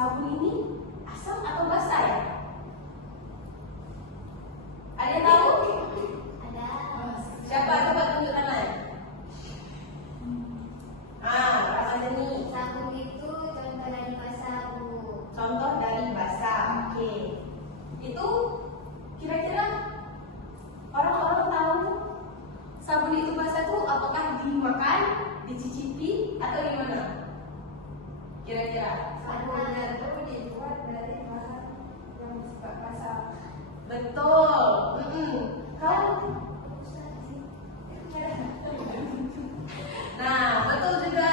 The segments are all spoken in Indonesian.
sabun ini asam atau basah ya? Ada yang tahu? Ada. Siapa? Coba tunjuk tangan. Ramadhani. Sabun itu contoh dari basah, Bu. Contoh dari basah. Oke. Itu kira-kira orang-orang tahu sabun itu basah itu apakah dimakan, dicicipi, atau gimana? Kira-kira. Sabun itu dibuat dari bahan yang bersifat basah. Betul. Kalau nah, betul juga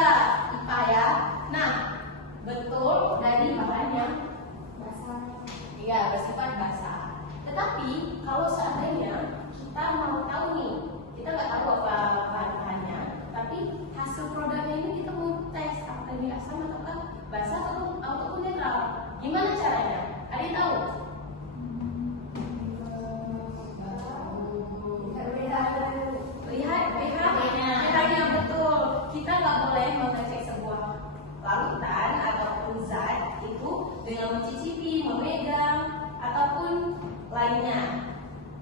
IPA ya. Nah, betul dari bahan yang Basah. iya bersifat basah. Tetapi kalau seandainya kita mau tahu nih, kita nggak tahu apa bahan-bahannya, tapi hasil produknya ini kita mau tes apa ini asam ataukah basah ataupun netral. Gimana caranya? Ada yang tahu? Lihat pH-nya betul. Kita nggak boleh mengecek sebuah larutan ataupun zat itu dengan mencicipi, memegang ataupun lainnya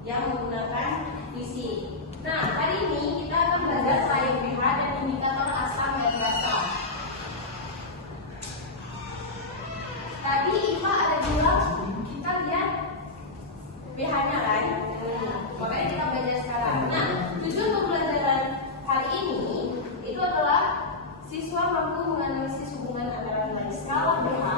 yang menggunakan fisik. Nah, hari ini kita akan belajar selain pH dan indikator asam dan basah. Tadi IPA ada bilang kita lihat pH-nya kan? Makanya kita belajar sekarang. Nah, tujuan pembelajaran hari ini itu adalah siswa mampu menganalisis hubungan antara nilai skala pH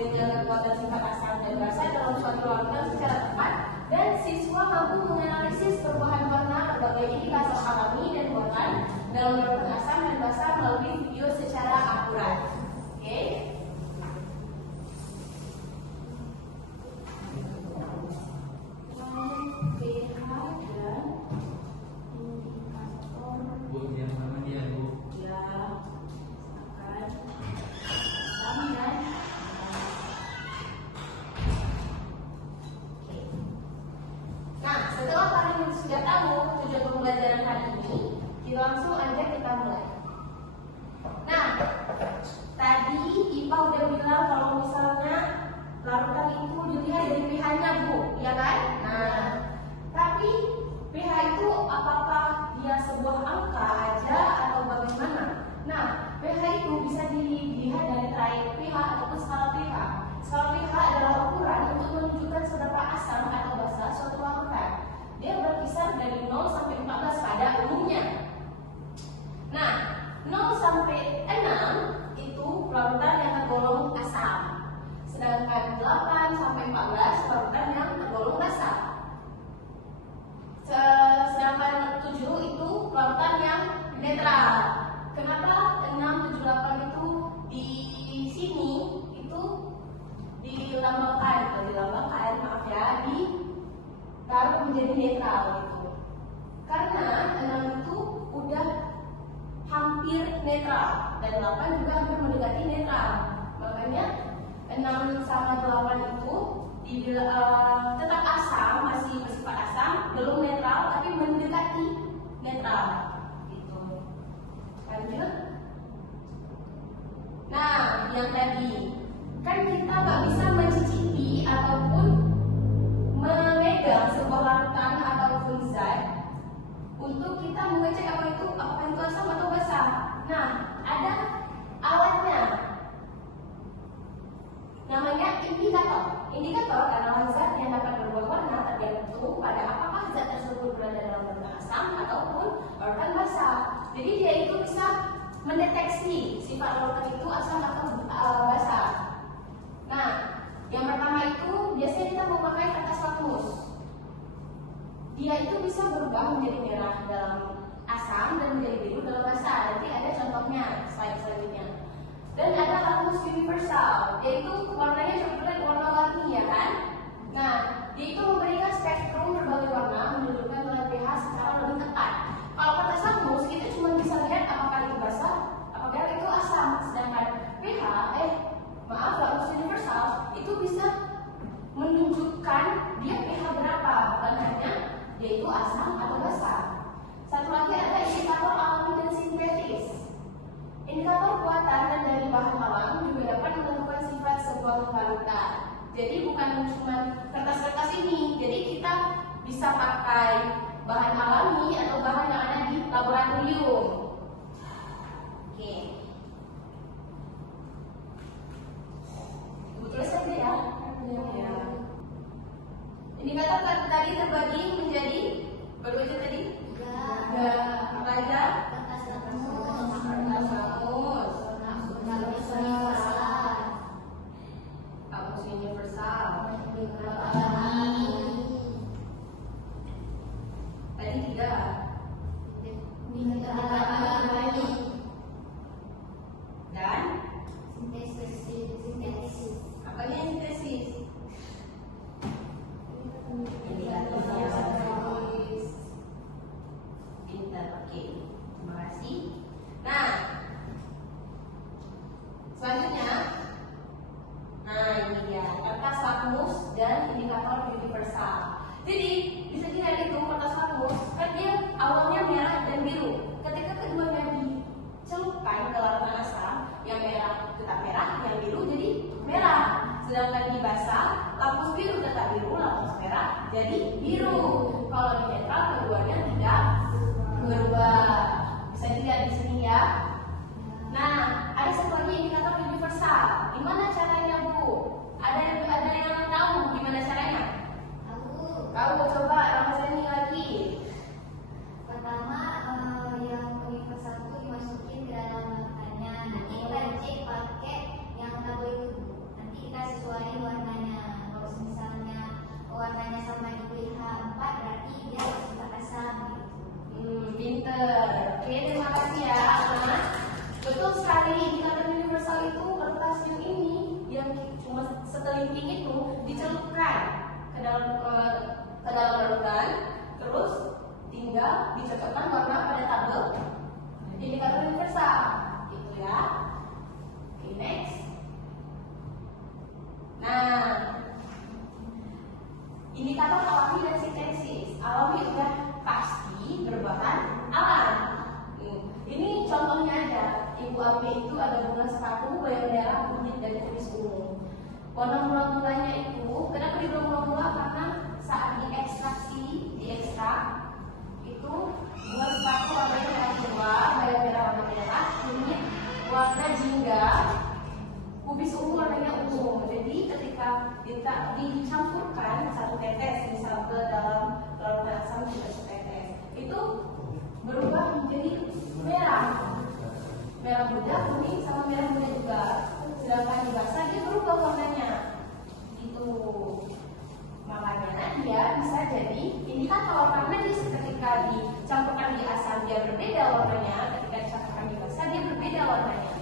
dengan kekuatan sifat asam dan basah dalam suatu larutan secara tepat, dan siswa mampu menganalisis perubahan warna berbagai indikator alami dan buatan dalam larutan asam dan basah melalui video secara akurat. Oke? Sudah tahu tujuan pembelajaran hari ini, kita langsung aja kita mulai. Nah, tadi IPA udah bilang kalau misalnya larutan itu dilihat dari pH-nya, Bu, ya kan? Nah, tapi pH itu apakah dia sebuah angka aja atau bagaimana? Nah, pH itu bisa dilihat dari terakhir pH ataupun skala pH. Skala pH adalah ukuran untuk menunjukkan seberapa asam atau basah suatu larutan. Dia berkisar dari 0 sampai 14 pada umumnya. Nah, 0 sampai 6 itu larutan yang tergolong asam. Sedangkan 8 sampai 14 larutan yang tergolong basah. Sedangkan 7 itu larutan yang netral. Kenapa 6, 7, 8 itu di sini itu dilambangkan, maaf ya, taruh menjadi netral gitu. Karena 6 itu udah hampir netral dan 8 juga hampir mendekati netral. Makanya 6 sama 8 itu tetap asam, masih bersifat asam, belum netral tapi mendekati netral gitu. Lanjut. Nah, yang tadi kan kita nggak bisa mencicipi ataupun memegang sebuah larutan ataupun zat untuk kita mengecek apa itu asam atau basah. Nah, ada alatnya, namanya indikator. Indikator adalah zat yang dapat berubah warna tergantung pada apakah zat tersebut berada dalam larutan asam ataupun larutan basah. Jadi dia itu bisa mendeteksi sifat larutan itu asam atau basah. Nah, yang pertama itu biasanya kita memakai kertas lakmus. Dia itu bisa berubah menjadi merah dalam asam dan menjadi biru dalam basah. Nanti ada contohnya slide selanjutnya. Dan ada lakmus universal, yaitu warnanya coklat warna-warni ya kan? Nah, dia itu memberikan spektrum berbagai warna menunjukkan nilai pH secara lebih tepat. Kalau kertas lakmus kita cuma bisa lihat apakah itu basah, apakah itu asam. Sedangkan lakmus universal itu bisa menunjukkan dia pH berapa, bukan hanya yaitu asam atau basah. Satu lagi ada indikator alami dan sintetis. Indikator buatan dan dari bahan alam juga dapat menentukan sifat sebuah larutan. Jadi bukan cuma kertas-kertas ini. Jadi kita bisa pakai bahan alami atau bahan yang ada di laboratorium. Oke. Betul saja ya. Ya. Ini kata tadi terbagi menjadi berapa aja tadi? Tiga. Apa aja? Kertas Kertas kamus. Kamus universal. Tadi tiga. Dan apanya yang sintesis? Pintar, oke. Terima kasih. Nah, selanjutnya, ini dia kertas lakmus dan indikator universal. Jadi bisa dilihat itu kertas lakmus kan dia awalnya merah dan biru. Ketika keduanya dicelupkan ke larutan asam, yang merah tetap merah, yang biru jadi merah. Sedangkan dibasah, lakmus biru tetap biru, lakmus merah jadi biru. Kalau di netral keduanya tidak berubah. Bisa dilihat di sini ya. Nah, ada satu lagi indikator universal. Gimana caranya, Bu? Ada yang tahu gimana caranya? Tahu, coba Ramazani lagi. Pertama, yang universal itu dimasukin ke dalam larutannya. Nanti kita cek pakai yang tahu itu. Nanti kita sesuaikan warnanya. Kalau misalnya warnanya sama di pH 4, berarti dia sifat asam gitu. Pinter. Oke, terima kasih ya, Ahmad. Betul sekali, indikator universal itu kertas yang ini yang cuma sekelingking itu dicelupkan ke dalam larutan, terus tinggal dicocokkan warna pada tabel indikator universal, gitu ya. Oke, next. Nah, indikator alami dan sintesis. Alami udah pasti berbahan alam. Ini contohnya aja. Ibu Abi itu ada bunga sepatu, bayam merah, kunyit, dan kumis ungu. Warna mula-mulanya itu, kenapa dibilang mula-mula? Karena saat diekstrak itu bunga sepatu warnanya merah tua, bayam merah warna merah, kunyit warna jingga, kubis ungu warnanya ungu. Jadi ketika dicampurkan satu tetes misal ke dalam larutan asam juga setetes, itu berubah menjadi merah muda, kuning sama merah muda juga. Sedangkan dibasah dia berubah warnanya. Itu makanya dia bisa jadi indikator karena dia ketika dicampurkan di asam dia berbeda warnanya, ketika dicampurkan di basah dia berbeda warnanya.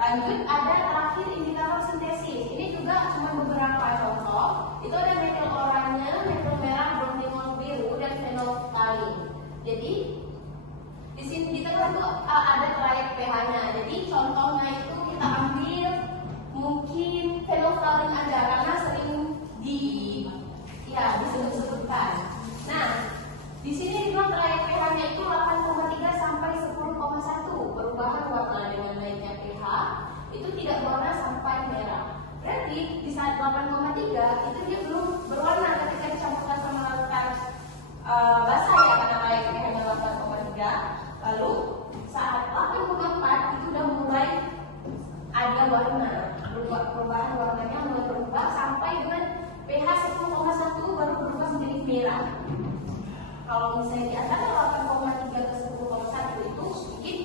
Lanjut ada terakhir indikator sintesis. Ini juga cuma beberapa contoh. Itu ada metil oranye, metil merah, bromino biru, dan fenolphthalein. Jadi di sini di tengah itu ada trayek pH-nya. Jadi contohnya itu kita ambil mungkin fenolphthalein aja karena sering disebut-sebutkan. Nah, di sini dibilang trayek pH-nya itu 8,3 sampai 10,1. Perubahan warna dengan naiknya pH itu tidak berwarna sampai merah. Berarti di saat 8,3 itu dia belum berwarna ketika dicampurkan sama larutan basah ya, karena trayek pH-nya 8,3. Lalu saat 8,4 itu sudah mulai ada warna, perubahan warnanya mulai berubah sampai dengan pH 10,1 baru berubah menjadi merah. Kalau misalnya di antara 8,3 ke 10,1 itu mungkin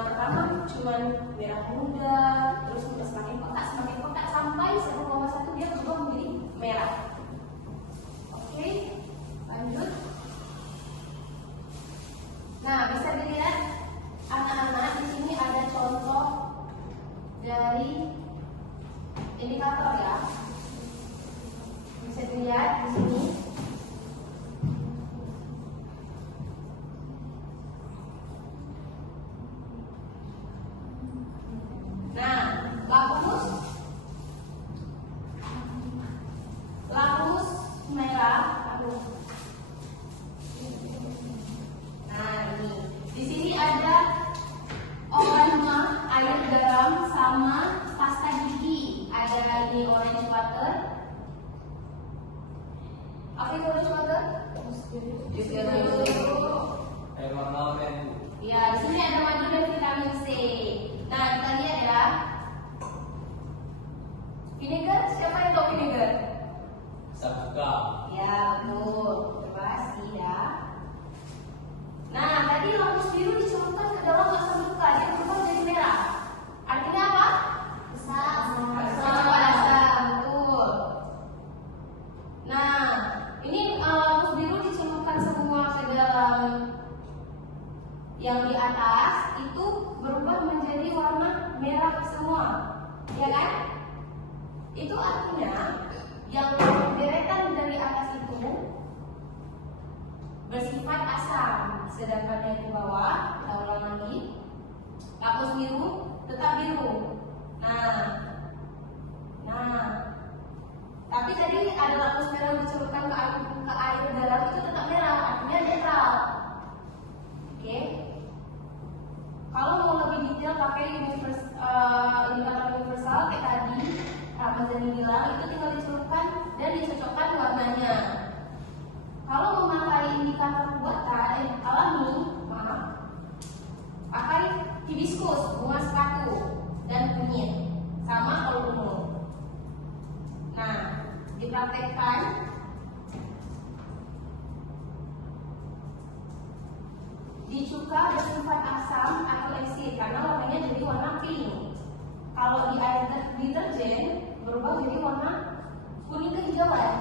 pertama cuma merah muda, terus semakin pekat sampai 10,1 dia berubah menjadi merah. Oke, lanjut. Nah, bisa dilihat anak-anak di sini ada contoh dari indikator ya. Bisa dilihat di sini. Nah, lakmus merah. Nah, ini di sini ada oregano, air garam sama pasta ini orange water. Apa itu orange water? Jus biru. Air warna oranye. Ya, di sini ada madu dan vitamin C. Nah, kita lihat ya. Vinegar, siapa yang tahu vinegar? Sabuka. Ya, betul. Coba sih ya. Nah, tadi lampu biru dicelupkan ke dalam asam luka, dia berubah jadi merah. Artinya apa? Asam. Cepat asam, betul. Nah, ini lampu biru dicelupkan semua ke dalam yang di atas itu berubah menjadi warna merah semua, ya kan? Itu artinya yang deretan dari atas itu bersifat asam, sedangkan yang di bawah, kita ulang lagi, lapis biru tetap biru. Nah, tapi tadi ada lapis merah dicelupkan ke air garam itu tetap merah, artinya netral. Oke. Kalau mau lebih detail pakai indikator universal kayak tadi Ramazani bilang, itu tinggal dicelupkan dan dicocokkan warnanya. Kalau memakai indikator buatan alami, pakai hibiscus, bunga sepatu, dan kunyit, sama kalau ungu. Nah, dipraktekkan. Di cuka bersifat asam atau asid karena warnanya jadi warna pink. Kalau di air deterjen berubah jadi warna kuning kehijauan.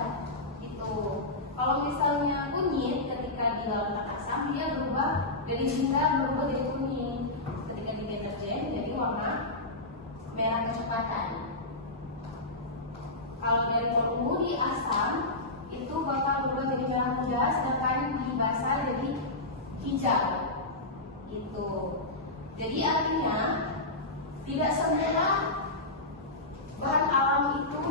Itu. Kalau misalnya kunyit ketika di larutan asam dia berubah dari jingga berubah jadi kuning. Ketika di deterjen jadi warna merah kecepatan. Kalau dari ungu di asam itu bakal berubah jadi merah muda, sedangkan di basah jadi hijau. Itu. Jadi artinya tidak semua bahan alam itu,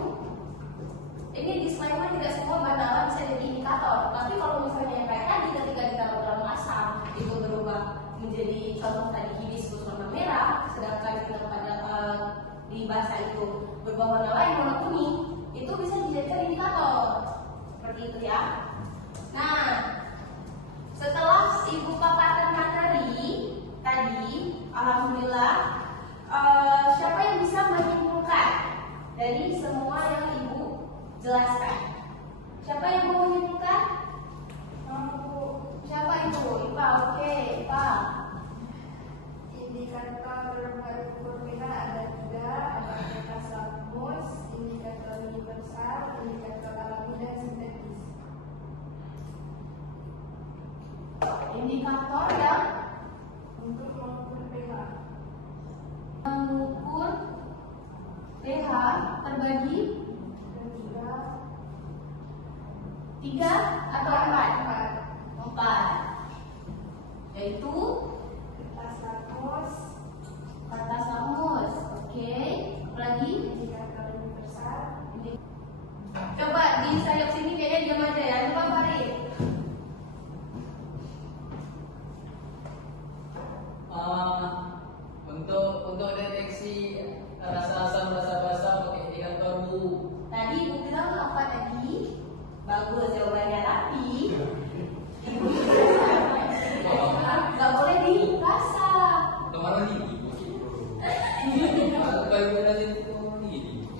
ini disclaimer, tidak semua bahan alam bisa jadi indikator. Tapi kalau misalnya kayak tadi ketika ditaruh dalam asam itu berubah menjadi, contoh tadi hibiscus warna merah, sedangkan kita pada di basah itu berubah warna lain, warna kuning, itu bisa dijadikan indikator. Seperti itu ya. Nah, setelah ibu paparkan materi tadi, alhamdulillah, siapa yang bisa menyimpulkan dari semua yang ibu jelaskan? Siapa yang mau menyimpulkan? Siapa itu? Ipa, oke, Ipa. Indikator ukur pH ada 3, ada pH Lakmus, indikator universal, indikator alami dan sintetis. Indikator yang Untuk mengukur pH mengukur pH terbagi ada 3 atau 4? 4. Yaitu kertas Lakmus, kertas lakmus. Oke. Lagi. indikator universal, Coba di sayap sini kayaknya diam aja ya. Coba Farid. Untuk deteksi rasa asam rasa basa pakai indikator Bu. Tadi ibu bilang apa tadi? Bagus jawabannya, tapi ibu nggak boleh dirasa. Kemarin ini aku baru belajar itu ini.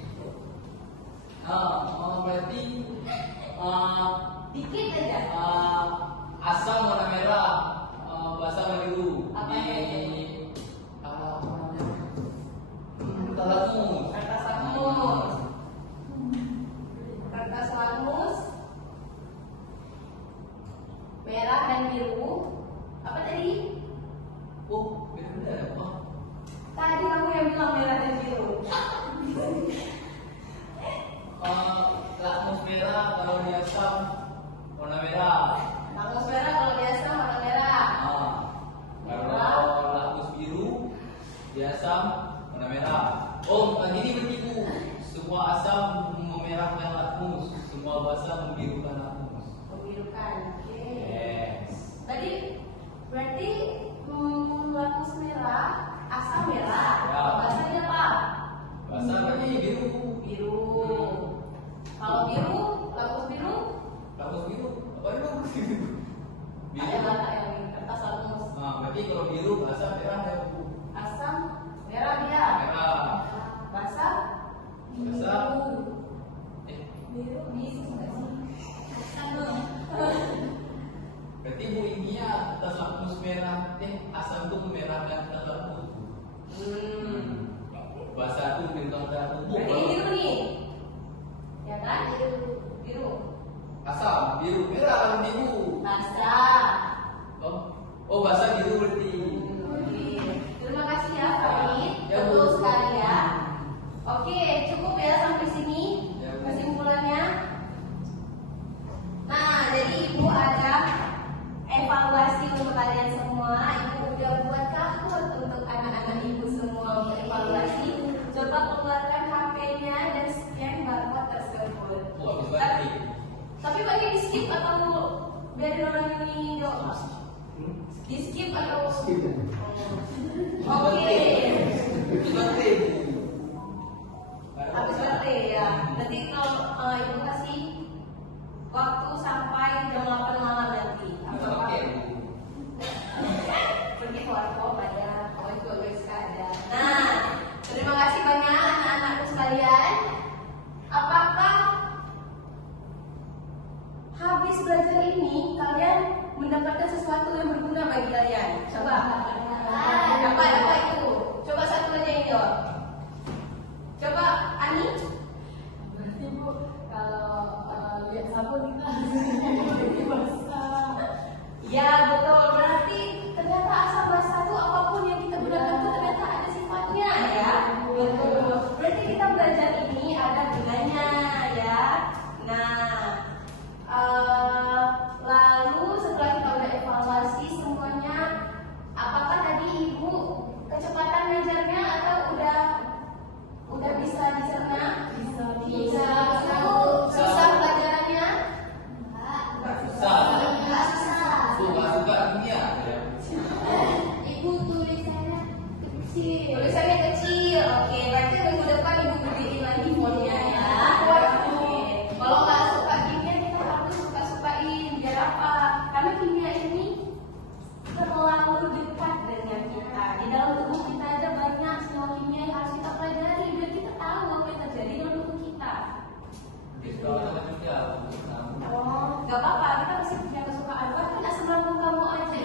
Berarti Dikit aja. asam warna merah, basa warna biru. Apa Di apa namanya? Talamu. Kertas lakmus. Kertas lakmus merah dan biru. Apa tadi? Oh, beda ya, Pak. Tadi kamu yang bilang merah dan biru. Lakmus merah kalau di asam warna merah. Lakmus merah kalau biasa warna merah. Kalau lakmus biru di asam warna merah. Oh, ini bertipu. Semua asam memerahkan lakmus, semua basa membirukan lakmus. Membirukan. Oke. Yes. Tadi berarti lakmus merah, asam merah. Ya. Basahnya apa? Basa berarti biru. Biru. bintang dan Berarti ini biru nih. Ya kan? Biru. Asam, biru, merah kan biru. Basah. Oh basah biru berarti. Oke. Terima kasih ya Farid. Ya, Betul Bu. sekali ya. Oke, cukup ya sampai sini Ya, Bu. kesimpulannya. Nah, jadi Ibu ada evaluasi untuk kalian semua. Ibu udah buat kartu untuk anak-anak Ibu semua untuk evaluasi. Coba keluarkan HP-nya dan scan barcode tersebut. Oh habis balik. Tapi pakai di skip atau biarin orang ini jawab? Di skip atau? Oke. Habis balik. Habis baterai ya. Nanti kalau Ibu kasih waktu sampai jam 8 malam nanti. Oke. Pergi ke warkop aja, always keadaan. Nah, terima kasih banyak anak-anakku sekalian. Apakah habis belajar ini kalian mendapatkan sesuatu yang berguna bagi kalian? Coba. Apa itu? Coba satu aja yang jawab. Coba Ani. Berarti Bu, kalau lihat sabun kita jadi basah. Ya betul. Berarti ternyata asam basah itu apapun yang kita gunakan itu ternyata ada sifatnya ya. Betul. Berarti kita belajar ini ada gunanya ya. Nah, lalu setelah kita udah evaluasi semuanya, apakah tadi Ibu kecepatan ngajarnya atau udah bisa dicerna? Bisa. Susah pelajarannya? Susah. Enggak susah. Suka suka dunia. Ibu tulisannya kecil. Tulisannya kecil. Oke, berarti minggu depan Ibu beliin lagi fontnya ya. Oke. Kalau nggak suka kimia kita harus suka-sukain. Biar apa? Karena kimia ini terlalu dekat dengan kita. Di dalam tubuh kita aja banyak senyawa kimia yang harus kita pelajari biar kita tahu apa yang terjadi dalam tubuh kita. Sekolah juga. Oh, nggak apa-apa. Kita masih punya kesukaan. Bahkan asam lambung kamu aja.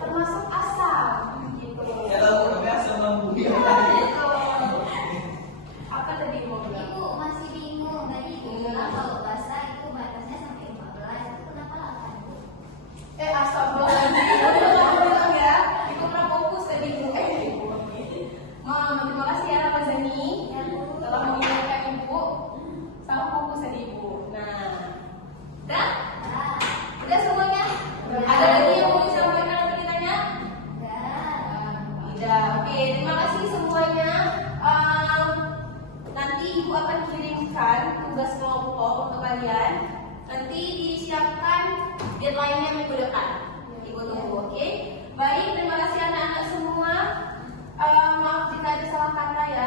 Termasuk asam. Gitu. Kalau namanya asam lambung ya. Gitu. Apa tadi mau bilang? Ibu masih bingung tadi Ibu bilang kalau bahasa itu batasnya sampai 15. Itu kenapa 8 Bu? Astagfirullahaladzim ya. Ibu pernah fokus tadi Bu. Terima kasih ya Ramazani telah mengingatkan Ibu sama fokus tadi Ibu. Nah, udah? Udah semuanya? Ada lagi yang mau disampaikan atau ditanya? Tidak. Oke, terima kasih semuanya. Nanti Ibu akan kirimkan tugas kelompok untuk kalian. Nanti disiapkan deadline-nya minggu depan. Ibu tunggu, oke? Baik, terima kasih anak-anak semua. Maaf jika ada salah kata ya.